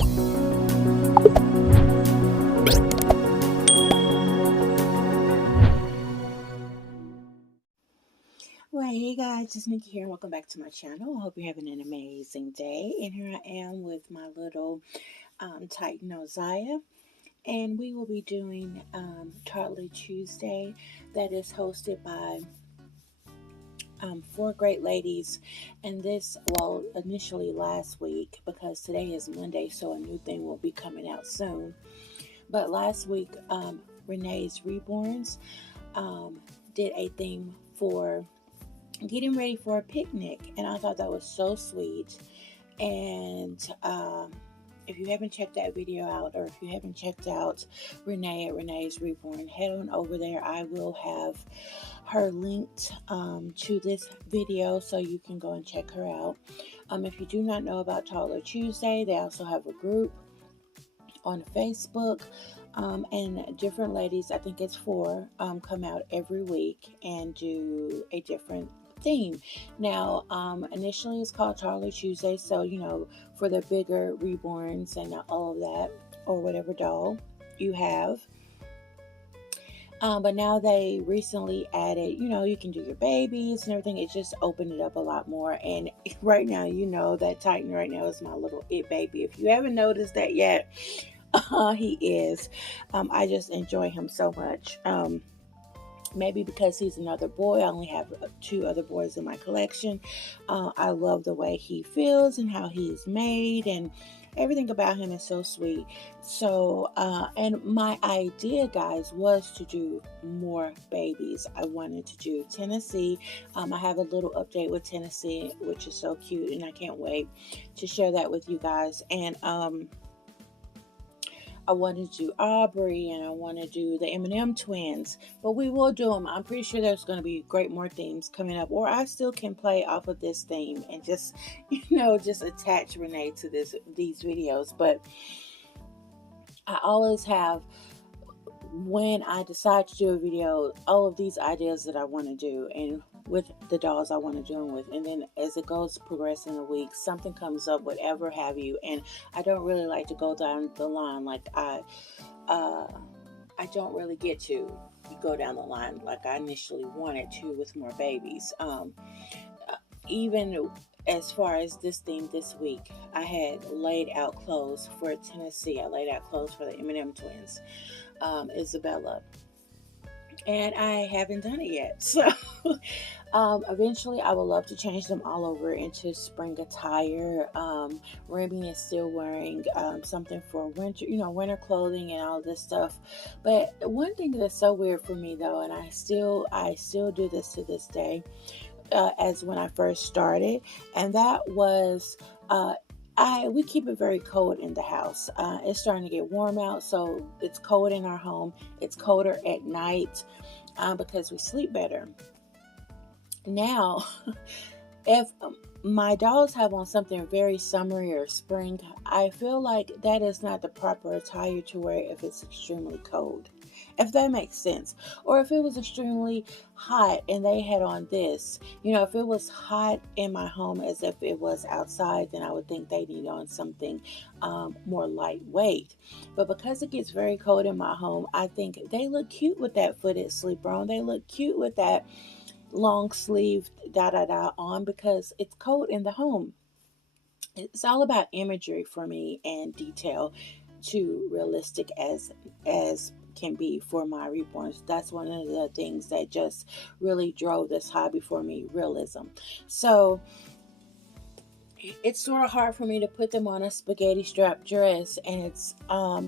Well, hey guys, it's Nikki here, and welcome back to my channel. I hope you're having an amazing day. And here I am with my little Titan Oziah, and we will be doing Toddler Tuesday that is hosted by four great ladies. And this, well, initially last week, because today is Monday, so a new thing will be coming out soon. But last week, Renee's Reborns did a theme for getting ready for a picnic, and I thought that was so sweet. And if you haven't checked that video out, or if you haven't checked out Renee at Renee's Reborn, head on over there. I will have her linked to this video so you can go and check her out. If you do not know about Toddler Tuesday, they also have a group on Facebook, and different ladies, I think it's four, come out every week and do a different theme. Now, initially it's called Toddler Tuesday, so for the bigger reborns and all of that, or whatever doll you have. But now they recently added, you can do your babies and everything. It just opened it up a lot more. And right now, that Titan right now is my little it baby. If you haven't noticed that yet, he is. I just enjoy him so much. Maybe because he's another boy. I only have two other boys in my collection. I love the way he feels and how he's made, and everything about him is so sweet. So, and my idea, guys, was to do more babies. I wanted to do Tennessee. I have a little update with Tennessee, which is so cute, and I can't wait to share that with you guys. And I want to do Aubrey, and I want to do the M&M twins, but we will do them. I'm pretty sure there's going to be great more themes coming up, or I still can play off of this theme and just, just attach Renee to these videos. But I always have, when I decide to do a video, all of these ideas that I want to do, and with the dolls I want to do them with, and then as it goes progressing the week, something comes up, whatever have you, and I don't really like to go down the line like I don't really get to go down the line like I initially wanted to with more babies. Even as far as this theme this week, I had laid out clothes for Tennessee. I laid out clothes for the M&M twins, Isabella, and I haven't done it yet. So eventually I would love to change them all over into spring attire. Remy is still wearing something for winter, winter clothing and all this stuff. But one thing that's so weird for me though, and I still do this to this day, as when I first started, and that was we keep it very cold in the house. It's starting to get warm out, so it's cold in our home. It's colder at night because we sleep better. Now, if my dolls have on something very summery or spring, I feel like that is not the proper attire to wear if it's extremely cold, if that makes sense. Or if it was extremely hot and they had on this, if it was hot in my home as if it was outside, then I would think they need on something more lightweight. But because it gets very cold in my home, I think they look cute with that footed sleeper on. They look cute with that long sleeve on, because it's cold in the home. It's all about imagery for me, and detail, too realistic as can be for my reborns. That's one of the things that just really drove this hobby for me, realism. So it's sort of hard for me to put them on a spaghetti strap dress, and it's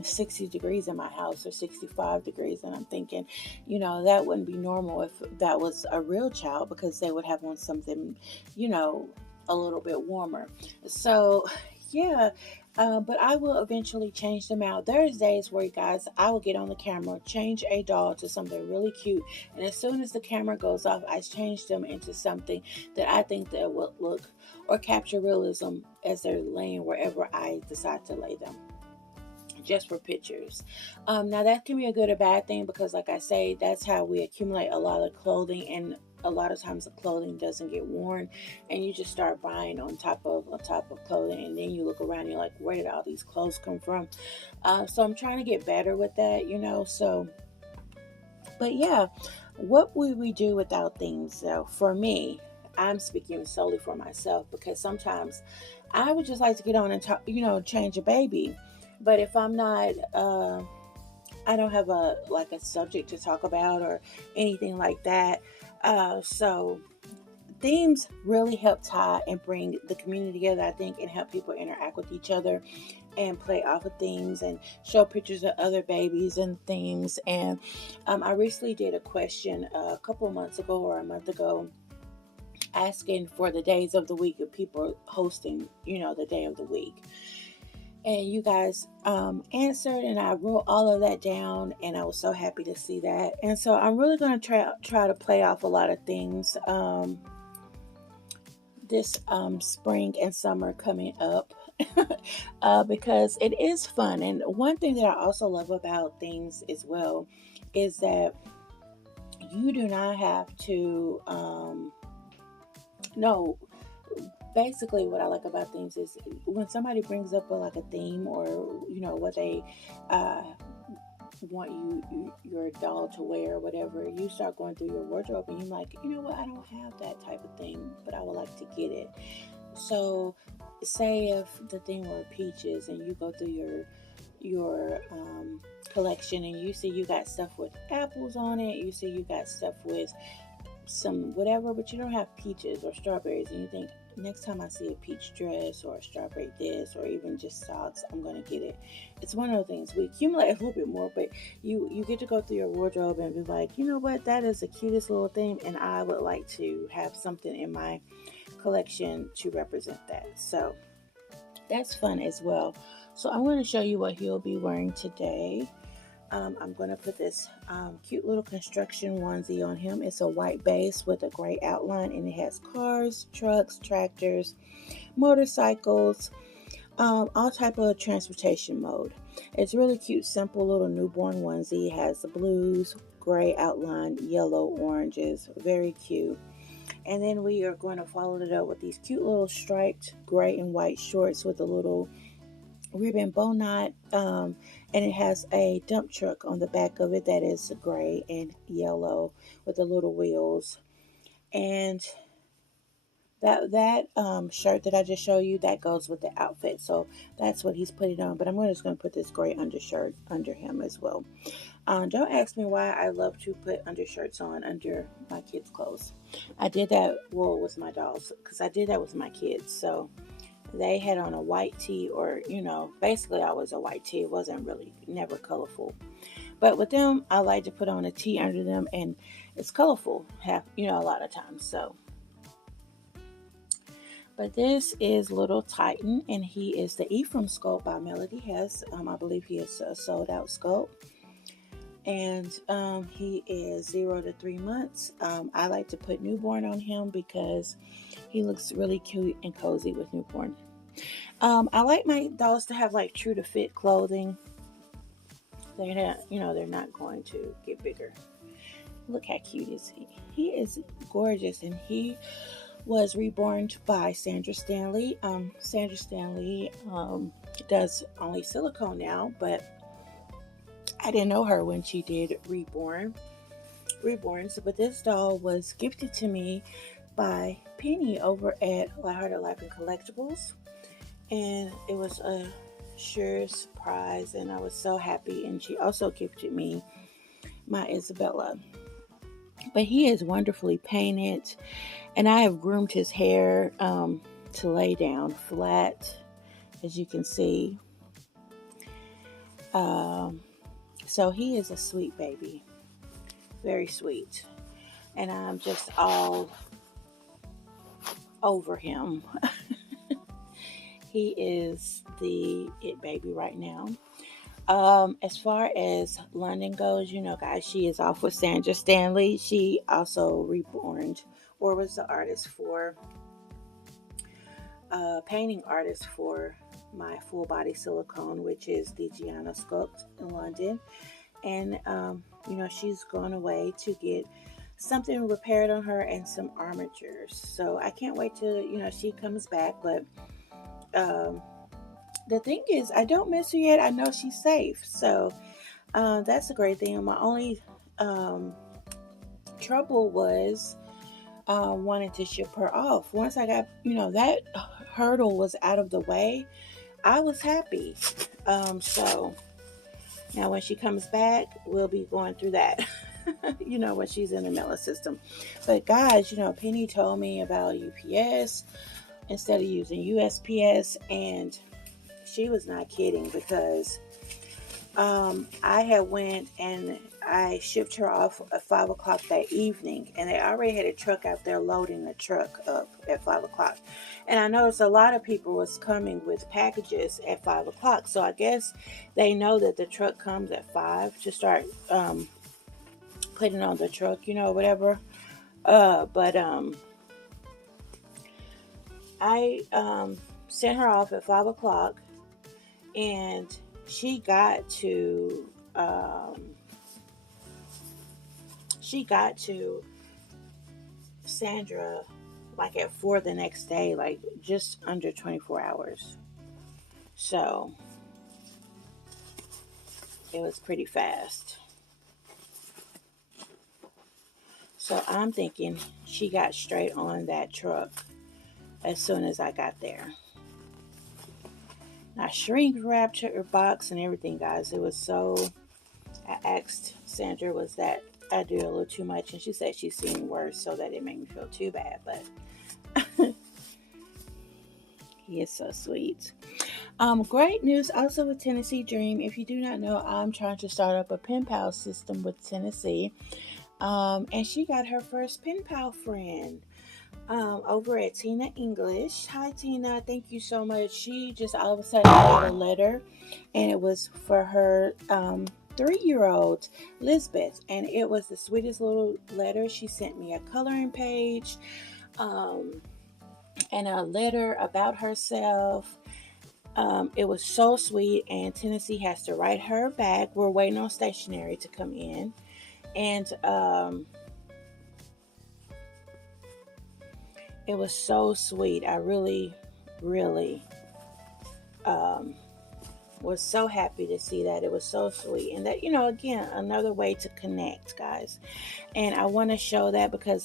60 degrees in my house, or 65 degrees, and I'm thinking, that wouldn't be normal if that was a real child, because they would have on something, a little bit warmer. So yeah, but I will eventually change them out. There's days where, guys, I will get on the camera, change a doll to something really cute, and as soon as the camera goes off, I change them into something that I think that will look or capture realism as they're laying wherever I decide to lay them, just for pictures. Now that can be a good or bad thing, because like I say, that's how we accumulate a lot of clothing, and a lot of times the clothing doesn't get worn, and you just start buying on top of clothing, and then you look around, and you're like, where did all these clothes come from? So I'm trying to get better with that, so, but yeah, what would we do without things? So for me, I'm speaking solely for myself, because sometimes I would just like to get on and talk, change a baby. But if I'm not, I don't have a subject to talk about or anything like that. So themes really help tie and bring the community together, I think, and help people interact with each other and play off of things and show pictures of other babies and things. And I recently did a question a couple of months ago or a month ago, asking for the days of the week of people hosting, the day of the week. And you guys answered, and I wrote all of that down, and I was so happy to see that. And so I'm really going to try to play off a lot of things this spring and summer coming up, because it is fun. And one thing that I also love about things as well is that you do not have to no. Basically, what I like about things is when somebody brings up like a theme, or what they uh, want your doll to wear or whatever, you start going through your wardrobe, and you're like, you know what, I don't have that type of thing, but I would like to get it. So say if the thing were peaches, and you go through your collection, and you see you got stuff with apples on it, you see you got stuff with some whatever, but you don't have peaches or strawberries, and you think, next time I see a peach dress or a strawberry this, or even just socks, I'm gonna get it. It's one of the things we accumulate a little bit more, but you get to go through your wardrobe and be like, you know what, that is the cutest little thing, and I would like to have something in my collection to represent that. So that's fun as well. So I'm going to show you what he'll be wearing today. I'm going to put this cute little construction onesie on him. It's a white base with a gray outline, and it has cars, trucks, tractors, motorcycles, all type of transportation mode. It's really cute, simple little newborn onesie. It has the blues, gray outline, yellow, oranges. Very cute. And then we are going to follow it up with these cute little striped gray and white shorts with a little ribbon bow knot, and it has a dump truck on the back of it that is gray and yellow with the little wheels. And that shirt that I just showed you, that goes with the outfit, so that's what he's putting on. But I'm just going to put this gray undershirt under him as well. Don't ask me why I love to put undershirts on under my kids' clothes. I did that with my dolls, because I did that with my kids. So they had on a white tee, or basically I was a white tee. It wasn't really never colorful, but with them I like to put on a tee under them, and it's colorful a lot of times. So, but this is Little Titan, and he is the Ephraim sculpt by Melody Hess. I believe he is a sold out sculpt, and he is 0 to 3 months. I like to put newborn on him because he looks really cute and cozy with newborn. I like my dolls to have like true to fit clothing. They're not going to get bigger. Look how cute is he. He is gorgeous, and he was reborn by Sandra Stanley. Sandra Stanley does only silicone now, but I didn't know her when she did Reborn. So, but this doll was gifted to me by Penny over at Lighthearted Life and Collectibles, and it was a sure surprise, and I was so happy. And she also gifted me my Isabella. But he is wonderfully painted, and I have groomed his hair to lay down flat, as you can see. So he is a sweet baby, very sweet, and I'm just all over him. He is the it baby right now. As far as London goes, guys, she is off with Sandra Stanley. She also reborn, or was the artist for painting artist for my full body silicone, which is the Gianna Sculpt in London. And she's gone away to get something repaired on her and some armatures. So I can't wait till she comes back. But um, the thing is, I don't miss her yet. I know she's safe, so that's a great thing. My only trouble was wanting to ship her off. Once I got that hurdle was out of the way, I was happy. So now when she comes back, we'll be going through that. When she's in the mail system. But guys, Penny told me about UPS instead of using USPS, and she was not kidding, because I had went and I shipped her off at 5 o'clock that evening, and they already had a truck out there loading the truck up at 5 o'clock. And I noticed a lot of people was coming with packages at 5 o'clock. So I guess they know that the truck comes at 5 to start putting on the truck, whatever. But I sent her off at 5 o'clock, and she got to Sandra like at 4 the next day, like just under 24 hours. So it was pretty fast. So I'm thinking she got straight on that truck as soon as I got there. I shrink wrapped her box and everything, guys. It was so... I asked Sandra, was that I do a little too much? And she said she's seen worse, so that didn't make me feel too bad. But he is so sweet. Great news also with Tennessee Dream. If you do not know, I'm trying to start up a pen pal system with Tennessee. And she got her first pen pal friend over at Tina English. Hi, Tina. Thank you so much. She just all of a sudden got a letter, and it was for her 3-year-old Lisbeth, and it was the sweetest little letter. She sent me a coloring page and a letter about herself. It was so sweet, and Tennessee has to write her back. We're waiting on stationery to come in, and it was so sweet. I really, really was so happy to see that. It was so sweet. And that, again, another way to connect, guys. And I want to show that because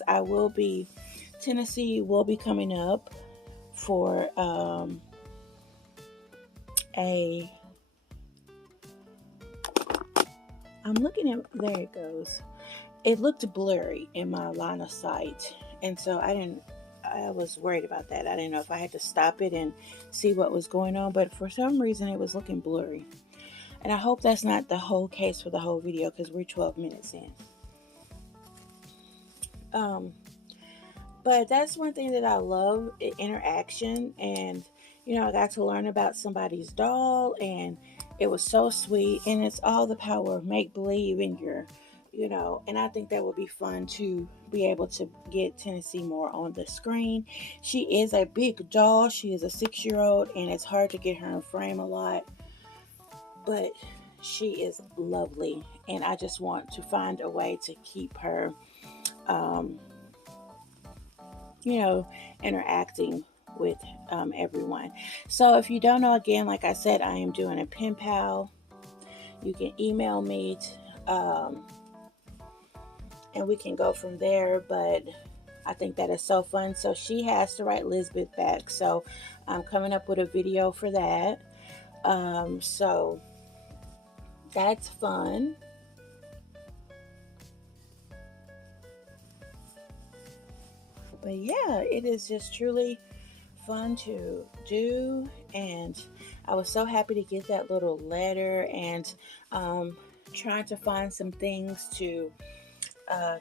Tennessee will be coming up for I'm looking at, there it goes. It looked blurry in my line of sight. And so I was worried about that. I didn't know if I had to stop it and see what was going on, but for some reason it was looking blurry. And I hope that's not the whole case for the whole video, because we're 12 minutes in. But that's one thing that I love, interaction. And I got to learn about somebody's doll, and it was so sweet. And it's all the power of make-believe in your and I think that would be fun to be able to get Tennessee more on the screen. She is a big doll. She is a 6-year-old, and it's hard to get her in frame a lot, but she is lovely, and I just want to find a way to keep her interacting with everyone. So if you don't know, again, like I said, I am doing a pen pal. You can email me and we can go from there. But I think that is so fun. So she has to write Lisbeth back. So I'm coming up with a video for that. So that's fun. But yeah, it is just truly fun to do. And I was so happy to get that little letter, and trying to find some things to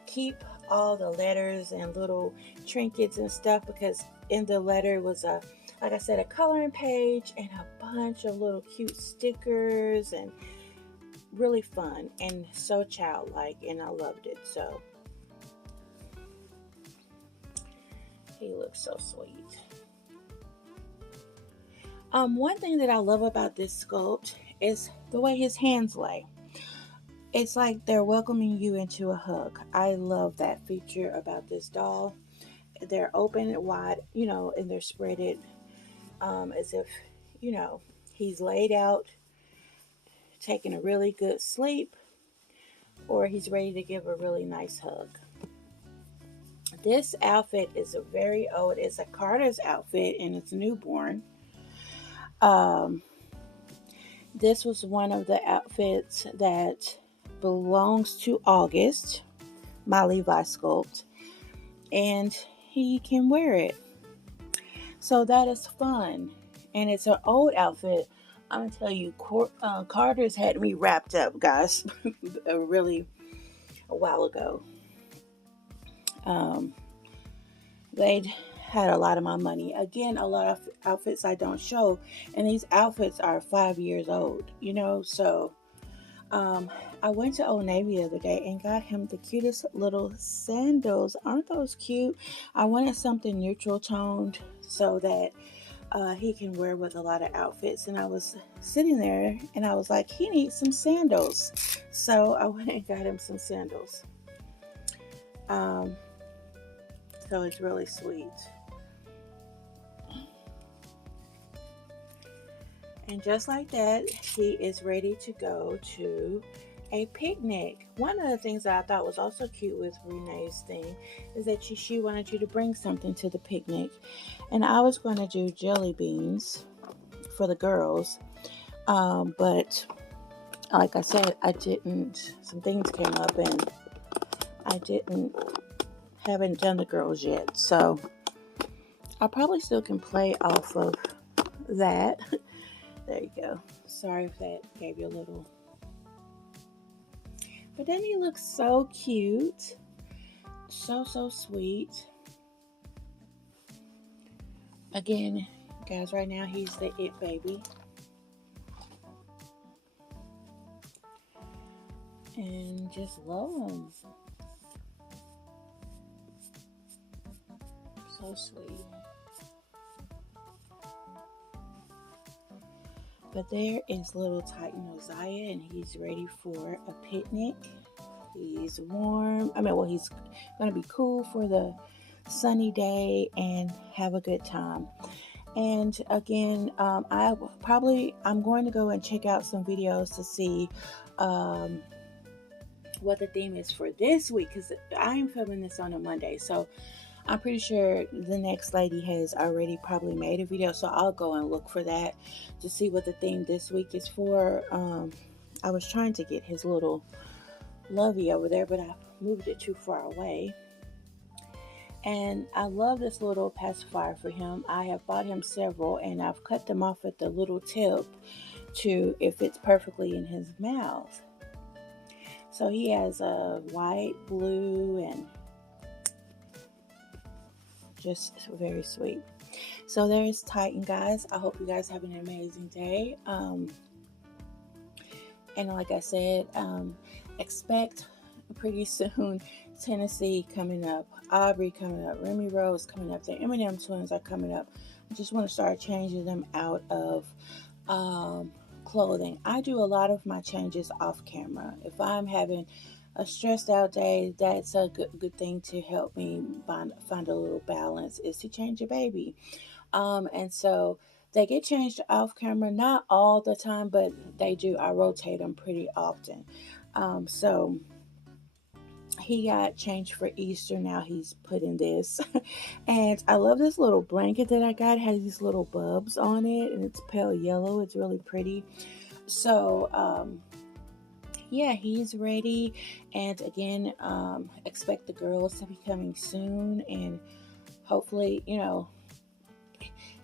keep all the letters and little trinkets and stuff, because in the letter was like I said, a coloring page and a bunch of little cute stickers, and really fun and so childlike, and I loved it. So he looks so sweet. One thing that I love about this sculpt is the way his hands lay. It's like they're welcoming you into a hug. I love that feature about this doll. They're open and wide, and they're spreaded as if, you know, he's laid out, taking a really good sleep, or he's ready to give a really nice hug. This outfit is a very old, it's a Carter's outfit and it's newborn. Um, this was one of the outfits that belongs to August, my Levi sculpt, and he can wear it. So that is fun. And it's an old outfit. I'm going to tell you, Carter's had me wrapped up, guys, really a while ago. They'd had a lot of my money. Again, a lot of outfits I don't show. And these outfits are 5 years old, So I went to Old Navy the other day and got him the cutest little sandals. Aren't those cute? I wanted something neutral toned so that he can wear with a lot of outfits. And I was sitting there and I was like, he needs some sandals. So I went and got him some sandals. So it's really sweet. And just like that, he is ready to go to a picnic. One of the things that I thought was also cute with Renee's thing is that she wanted you to bring something to the picnic. And I was going to do jelly beans for the girls. But like I said, some things came up and I haven't done the girls yet. So I probably still can play off of that. There you go. Sorry if that gave you a little. But then he looks so cute. So sweet. Again, guys, right now he's the it baby. And just love him. So sweet. But there is little Titan Oziah, and he's ready for a picnic. He's warm. He's going to be cool for the sunny day and have a good time. And again, I'm going to go and check out some videos to see what the theme is for this week, because I am filming this on a Monday. So I'm pretty sure the next lady has already probably made a video, so I'll go and look for that to see what the theme this week is for. I was trying to get his little lovey over there, but I moved it too far away. And I love this little pacifier for him. I have bought him several, and I've cut them off at the little tip to it fits perfectly in his mouth. So he has a white, blue, and just very sweet. So there's Titan, guys. I hope you guys have an amazing day. And like I said, expect pretty soon Tennessee coming up, Aubrey coming up, Remy Rose coming up, the Eminem twins are coming up. I just want to start changing them out of clothing. I do a lot of my changes off camera. If I'm having a stressed out day, that's a good thing to help me find a little balance, is to change a baby. And so they get changed off camera, not all the time, but they do. I rotate them pretty often. So he got changed for Easter. Now he's put in this. And I love this little blanket that I got. It has these little bulbs on it, and it's pale yellow. It's really pretty. So, yeah, he's ready. And again, expect the girls to be coming soon. And hopefully,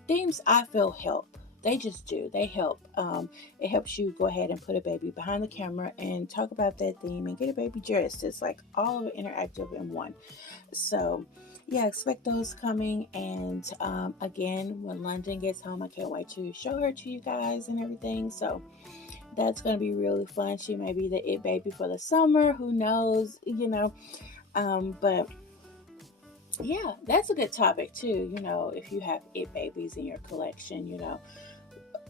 themes I feel help. They just do. They help. It helps you go ahead and put a baby behind the camera and talk about that theme and get a baby dressed. It's like all of it interactive in one. So, yeah, expect those coming. And again, when London gets home, I can't wait to show her to you guys and everything. So that's going to be really fun. She may be the it baby for the summer. Who knows? But yeah, that's a good topic too. If you have it babies in your collection,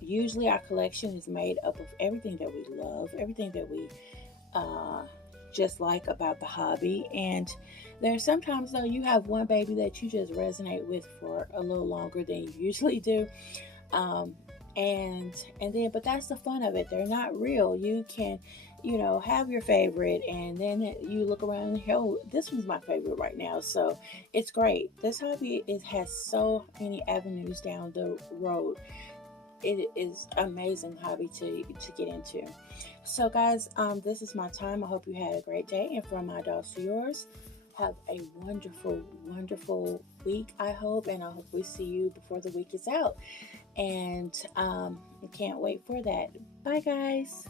usually our collection is made up of everything that we love, everything that we uh, just like about the hobby. And there's sometimes though you have one baby that you just resonate with for a little longer than you usually do. um, and then, but that's the fun of it. They're not real. You can, have your favorite, and then you look around and, hell, this one's my favorite right now. So it's great. This hobby, it has so many avenues down the road. It is amazing hobby to get into. So guys, this is my time. I hope you had a great day, and from my dogs to yours, have a wonderful week, I hope, and I hope we see you before the week is out. And I can't wait for that. Bye, guys.